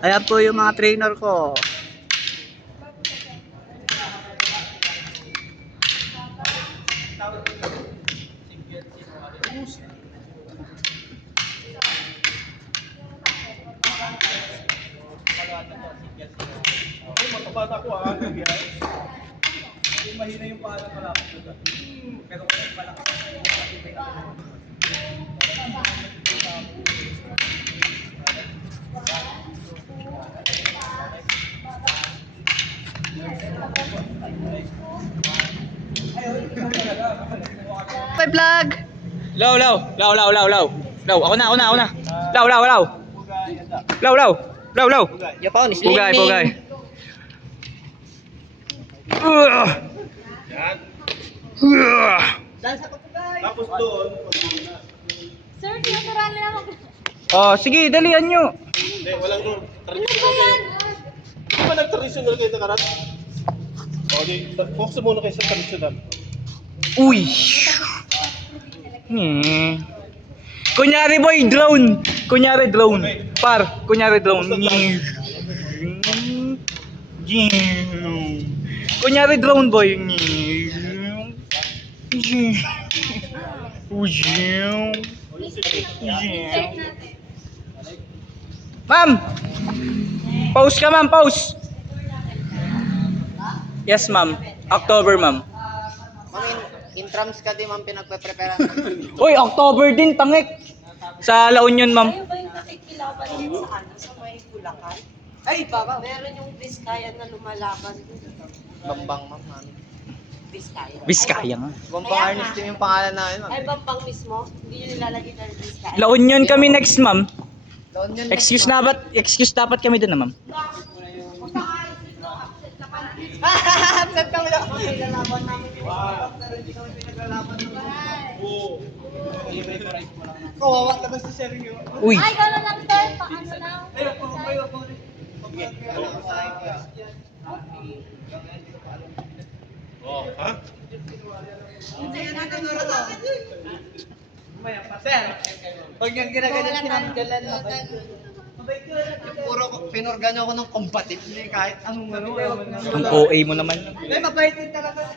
Ayan po yung mga trainer ko. Matabata ko mahina yung pala pala. Pero kung malaki. Bye vlog. Law. Ako na. Law. Japon, Pugay. Yan. Dahil sa kapugay. Tapos doon, Sir, tinaturan na ako. Oh, sige, dalian nyo. hindi, walang doon. Traditional kayo. Di ba nag-traditional kayo nakarat? O, di, focus muna kayo sa traditional. Uy. Kunyari boy, drone. Par, kunyari drone. Kunyari drone boy. Ma'am! Pause ka ma'am, pause! Yes ma'am, October ma'am. Intrams ka din ma'am pinagpe-prepare. Uy, October din, tangik! Sa La Union ma'am. Ayaw ba yung nakikilaban din sa sa may Bulacan? Ay, baka meron yung Biskayan na lumalaban. Bambang ma'am. Biskayan. Biskaya nga. Bambang Ernest yung pangalan namin ma'am. Ay, Bampang mismo? Hindi nyo nilalagay na Biskayan. La Union kami next ma'am. Doon yun. Excuse dapat kami doon na ma'am. Absent kami lang. Lalaban namin yung Kawawa labas si Sergio. Uy, Ay, gano'n lang sir. Paano lang? Oh, ha? Sir, pag yung ginaganyan sinanggalan na ba? Puro pinurgan ako ng compatible kahit anong ano. ang OA mo naman. Mabait din talaga.